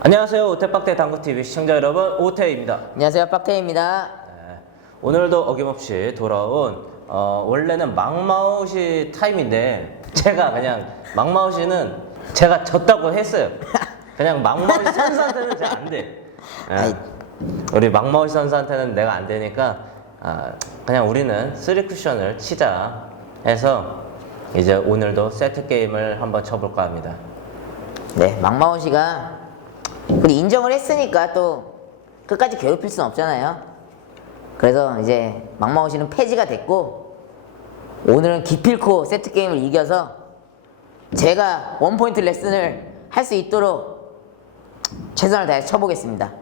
안녕하세요. 오태박대 당구TV 시청자 여러분, 오태입니다. 안녕하세요, 빡태입니다. 네, 오늘도 어김없이 돌아온 어, 원래는 막마우시 타임인데 제가 그냥 막마우시는 제가 졌다고 했어요. 그냥 막마우시 선수한테는 제가 안 돼. 예. 아이. 우리 막마우시 선수한테는 내가 안 되니까 아, 그냥 우리는 쓰리 쿠션을 치자 해서 이제 오늘도 세트 게임을 한번 쳐볼까 합니다. 네, 막마원 씨가 우리 인정을 했으니까 또 끝까지 괴롭힐 순 없잖아요. 그래서 이제 막마원 씨는 폐지가 됐고 오늘은 기필코 세트 게임을 이겨서 제가 원 포인트 레슨을 할 수 있도록 최선을 다해 쳐보겠습니다.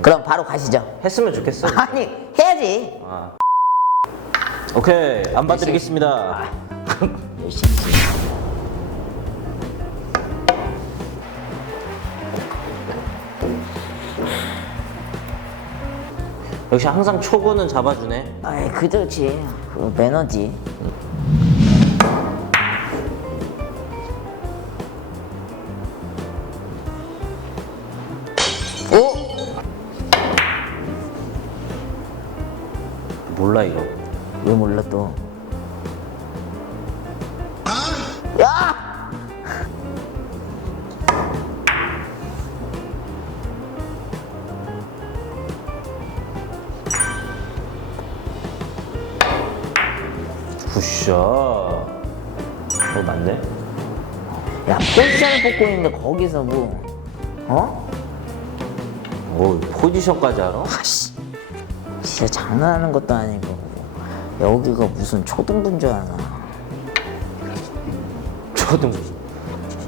그럼 바로 가시죠. 했으면 좋겠어. 아니 해야지. 아. 오케이 안 봐드리겠습니다. 열심히. 역시 항상 초구는 잡아주네. 아이 그렇지. 그 매너지. 오! 몰라 이거. 왜 몰라 또? 굿샷. 어 맞네. 야 포지션을 뽑고 있는데 거기서 뭐 어? 오 포지션까지 알아? 아씨 진짜 장난하는 것도 아니고 여기가 무슨 초등부인 줄 아나 초등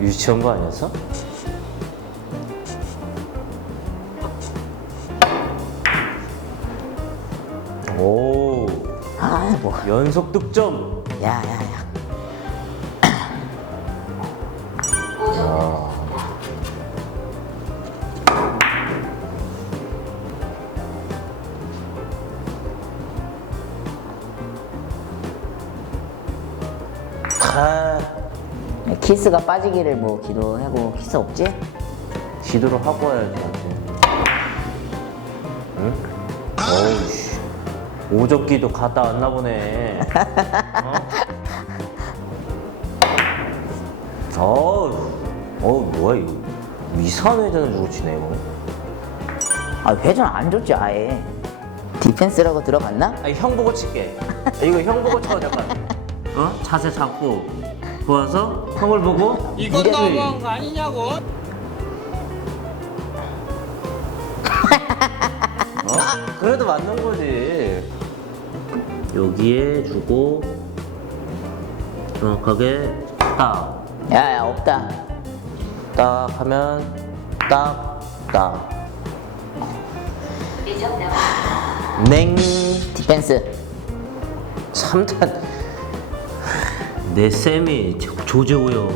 유치원 거 아니었어? 오 아 뭐 연속 득점. 야 야 야 아 키스가 빠지기를 뭐 기도하고 키스 없지? 기도를 하고 와야지. 응? 어우 씨. 오적기도 갔다 왔나 보네. 뭐야 이거 이상한 회전을 주고 치네 이거. 아 회전 안 줬지 아예 디펜스라고 들어갔나? 아니 형 보고 칠게. 이거 형 보고 쳐 잠깐. 어? 자세 잡고 보아서 형을 보고 이건 이게- 너무한 거 아니냐고? 어? 그래도 맞는 거지. 여기에 주고 정확하게 딱. 야야 없다 딱 하면 딱, 딱. 냉 디펜스 3탄 내 쌤이 조- 조재호요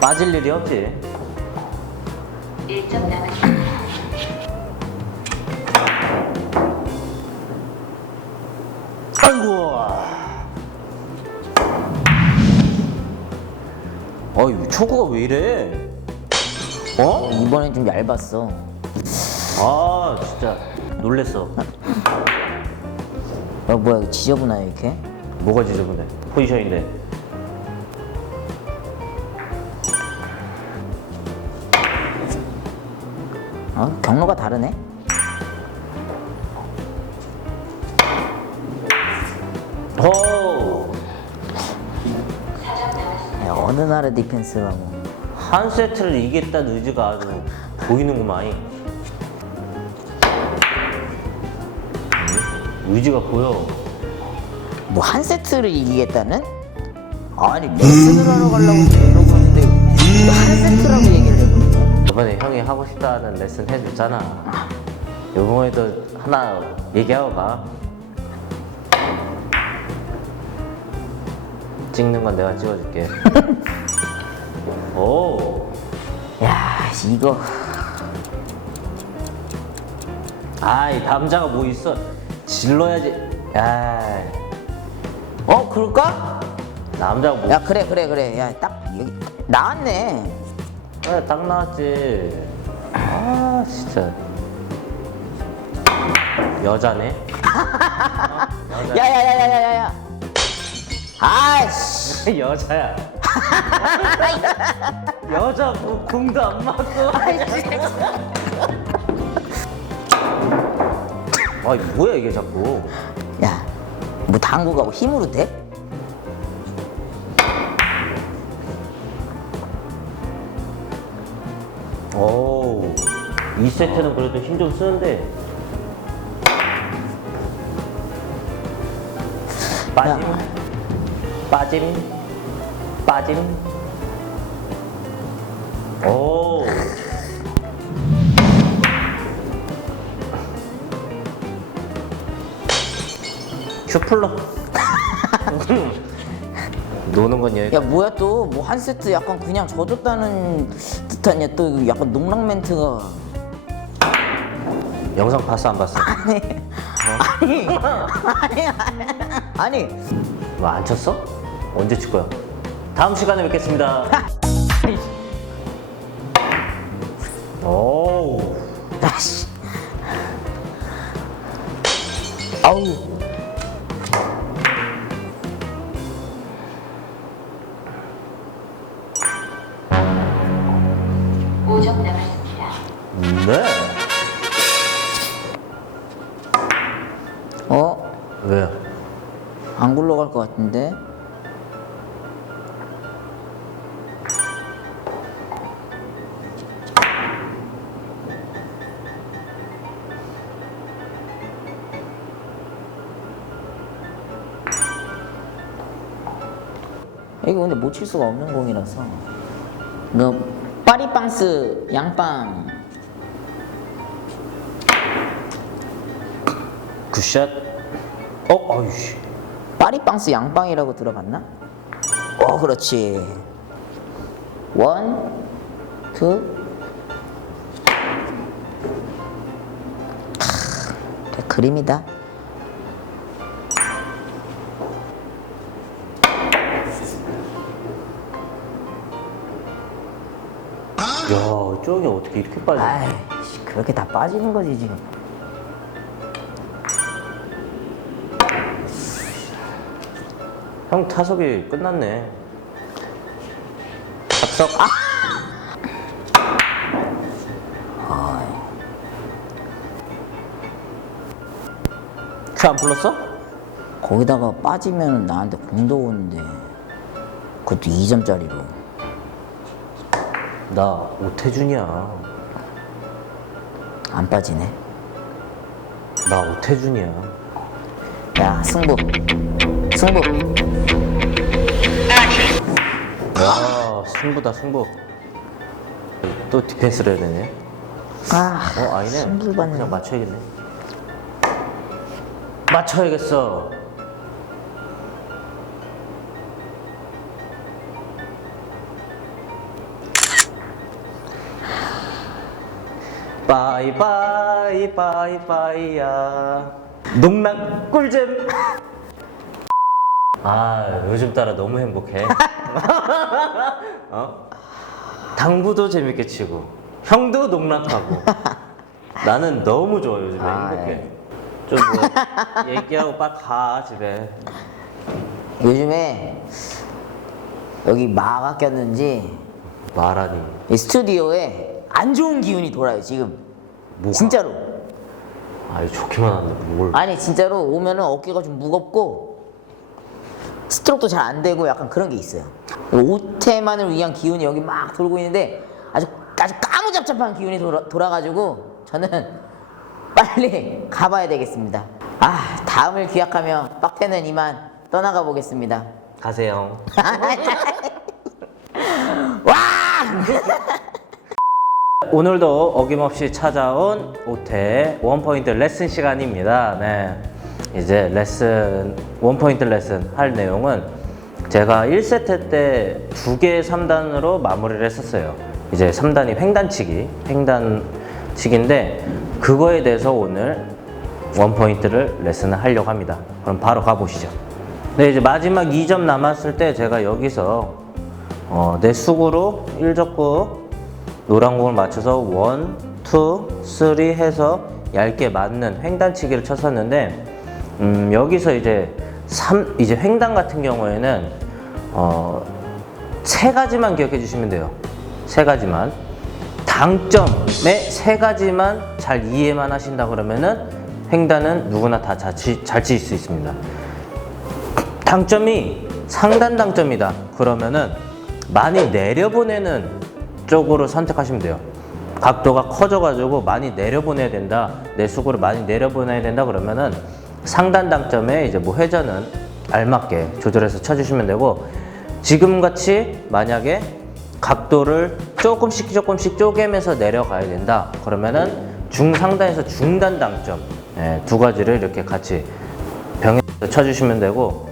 빠질 일이 없지 1점 남았습니다. 아이고 어이 초구가 왜 이래? 어? 이번엔 좀 얇았어. 아 진짜 놀랬어. 어 뭐야 이거 지저분하네 이렇게? 뭐가 지저분해? 포지션인데. 어? 경로가 다르네? 오! 어느 나라 디펜스가 뭐 한 세트를 이기겠다는 의지가 아주 보이는구만. 응? 의지가 보여. 뭐 한 세트를 이기겠다는? 아니 레슨을 하러 가려고 이러고 있는데 한 세트라고 얘기를 해버리네 저번에 형이 하고 싶다는 레슨 해줬잖아. 요번에도 하나 얘기하고 가. 찍는 건 내가 찍어줄게. 오. 야 이거 아이 남자가 뭐 있어? 질러야지. 야 어 그럴까? 남자 뭐야 그래 그래 그래 야 딱 여기 나왔네 그래, 딱 나왔지. 아, 진짜. 여자네? 어? 여자. 야야 야 야 야야야 아이씨 여자야. 여자 뭐 궁도 안 맞고. 아이 뭐야 이게 자꾸. 야 뭐 당구가 힘으로 돼? 오. 이 세트는 그래도 힘 좀 쓰는데. 빠짐. 빠짐. 빠짐. 오. 큐플러. 노는 건 여기. 야 뭐야 또 뭐 한 세트 약간 그냥 져줬다는 듯한 야또 약간 농락 멘트가 영상 봤어 안 봤어? 아니 아니 아니 아니 뭐안 쳤어? 언제 칠 거야? 다음 시간에 뵙겠습니다. 오. 아씨 아우 오점 남았습니다. 네. 어? 왜요? 안 굴러갈 것 같은데 이거 근데 못 칠 수가 없는 공이라서 이거 파리빵스 양빵 굿샷. 어, 아유씨. 파리빵스 양빵이라고 들어봤나? 어 그렇지 원, 투 크, 그림이다 야, 저기 어떻게 이렇게 빨리? 아이씨 그렇게 다 빠지는 거지 지금 형 타석이 끝났네. 합석. 아! 큐안 불렀어? 거기다가 빠지면 나한테 공도 오는데 그것도 2점짜리로 나 오태준이야. 안 빠지네 나 오태준이야. 야 승부 승부 아, 승부다 승부. 또 디펜스를 해야 되네. 아 어, 아니네. 승부 받네 그냥 맞춰야겠네. 맞춰야겠어. 바이바이 바이바이야. 농락 꿀잼. 아 요즘 따라 너무 행복해. 어? 당구도 재밌게 치고 형도 농락하고. 나는 너무 좋아 요즘에 아, 행복해. 좀 뭐 얘기하고 빨리 가 집에. 요즘에 여기 마가 꼈는지 말하니. 이 스튜디오에 안 좋은 기운이 돌아요 지금. 뭐가? 진짜로. 아유 좋기만 한데 뭘. 아니 진짜로 오면은 어깨가 좀 무겁고 스트로크도 잘 안 되고 약간 그런 게 있어요. 오태만을 위한 기운이 여기 막 돌고 있는데 아주 아주 까무잡잡한 기운이 돌아, 돌아가지고 저는 빨리 가봐야 되겠습니다. 아 다음을 기약하며 빡태는 이만 떠나가 보겠습니다. 가세요. 와! 오늘도 어김없이 찾아온 오태 원포인트 레슨 시간입니다. 네. 이제 레슨, 원포인트 레슨 할 내용은 제가 1세트 때 두 개의 3단으로 마무리를 했었어요. 이제 3단이 횡단치기, 횡단치기인데 그거에 대해서 오늘 원포인트를 레슨을 하려고 합니다. 그럼 바로 가보시죠. 네, 이제 마지막 2점 남았을 때 제가 여기서 어, 내 숙으로 1적구 노란 공을 맞춰서 1, 2, 3 해서 얇게 맞는 횡단치기를 쳤었는데 음, 여기서 이제 3, 이제 횡단 같은 경우에는 어, 세 가지만 기억해 주시면 돼요. 세 가지만. 당점의 세 가지만 잘 이해만 하신다 그러면은 횡단은 누구나 다잘칠수 있습니다. 당점이 상단 당점이다. 그러면은 많이 내려보내는 쪽으로 선택하시면 돼요. 각도가 커져가지고 많이 내려보내야 된다. 내 숙으로 많이 내려보내야 된다. 그러면은 상단 당점에 이제 뭐 회전은 알맞게 조절해서 쳐주시면 되고 지금 같이 만약에 각도를 조금씩 조금씩 쪼개면서 내려가야 된다. 그러면은 중상단에서 중단 당점 예, 두 가지를 이렇게 같이 병행해서 쳐주시면 되고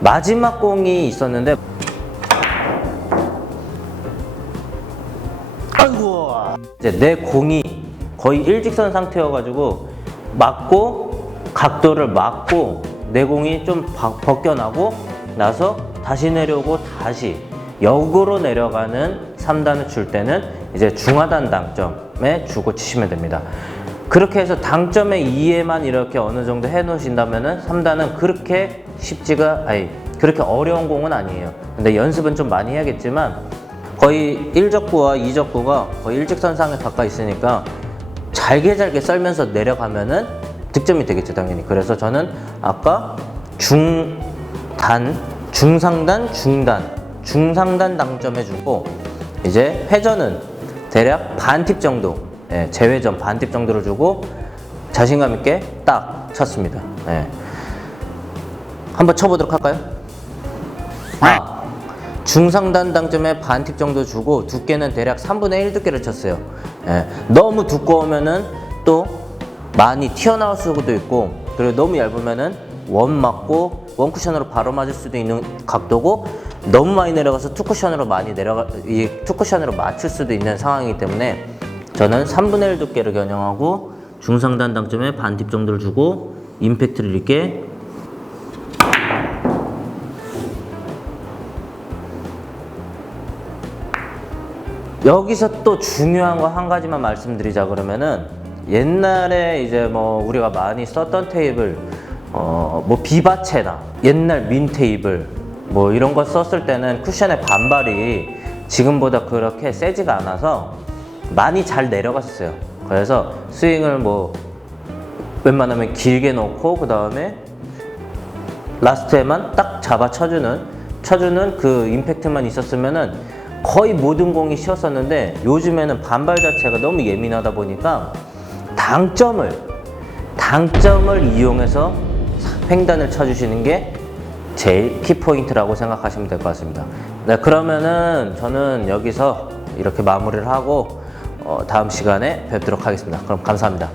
마지막 공이 있었는데 이제 내 공이 거의 일직선 상태여가지고 맞고 각도를 맞고 내 공이 좀 바- 벗겨나고 나서 다시 내려오고 다시 역으로 내려가는 3단을 줄 때는 이제 중하단 당점에 주고 치시면 됩니다. 그렇게 해서 당점의 이해만 이렇게 어느 정도 해 놓으신다면은 3단은 그렇게 쉽지가 아니 그렇게 어려운 공은 아니에요. 근데 연습은 좀 많이 해야겠지만 거의 1적구와 2적구가 거의 일직선상에 가까이 있으니까 잘게 잘게 썰면서 내려가면은 득점이 되겠죠 당연히 그래서 저는 아까 중단 중상단 중단 중상단 당점해 주고 이제 회전은 대략 반팁 정도 예, 제회전 반팁 정도를 주고 자신감 있게 딱 쳤습니다 예. 한번 쳐보도록 할까요? 아, 중상단 당점에 반팁 정도 주고 두께는 대략 3분의 1 두께를 쳤어요. 예, 너무 두꺼우면은 또 많이 튀어나올 수도 있고 그리고 너무 얇으면은 원 맞고 원 쿠션으로 바로 맞을 수도 있는 각도고 너무 많이 내려가서 투 쿠션으로 많이 내려가 이투 쿠션으로 맞출 수도 있는 상황이기 때문에 저는 3분의 1 두께를 겨냥하고 중상단 당점에 반팁 정도를 주고 임팩트를 이렇게 여기서 또 중요한 거 한 가지만 말씀드리자 그러면은 옛날에 이제 뭐 우리가 많이 썼던 테이블 어 뭐 비바체나 옛날 민 테이블 뭐 이런 거 썼을 때는 쿠션의 반발이 지금보다 그렇게 세지가 않아서 많이 잘 내려갔었어요. 그래서 스윙을 뭐 웬만하면 길게 놓고 그 다음에 라스트에만 딱 잡아 쳐주는 쳐주는 그 임팩트만 있었으면은 거의 모든 공이 쉬웠었는데 요즘에는 반발 자체가 너무 예민하다 보니까 당점을 당점을 이용해서 횡단을 쳐주시는 게 제일 키포인트라고 생각하시면 될 것 같습니다. 네, 그러면은 저는 여기서 이렇게 마무리를 하고 어, 다음 시간에 뵙도록 하겠습니다. 그럼 감사합니다.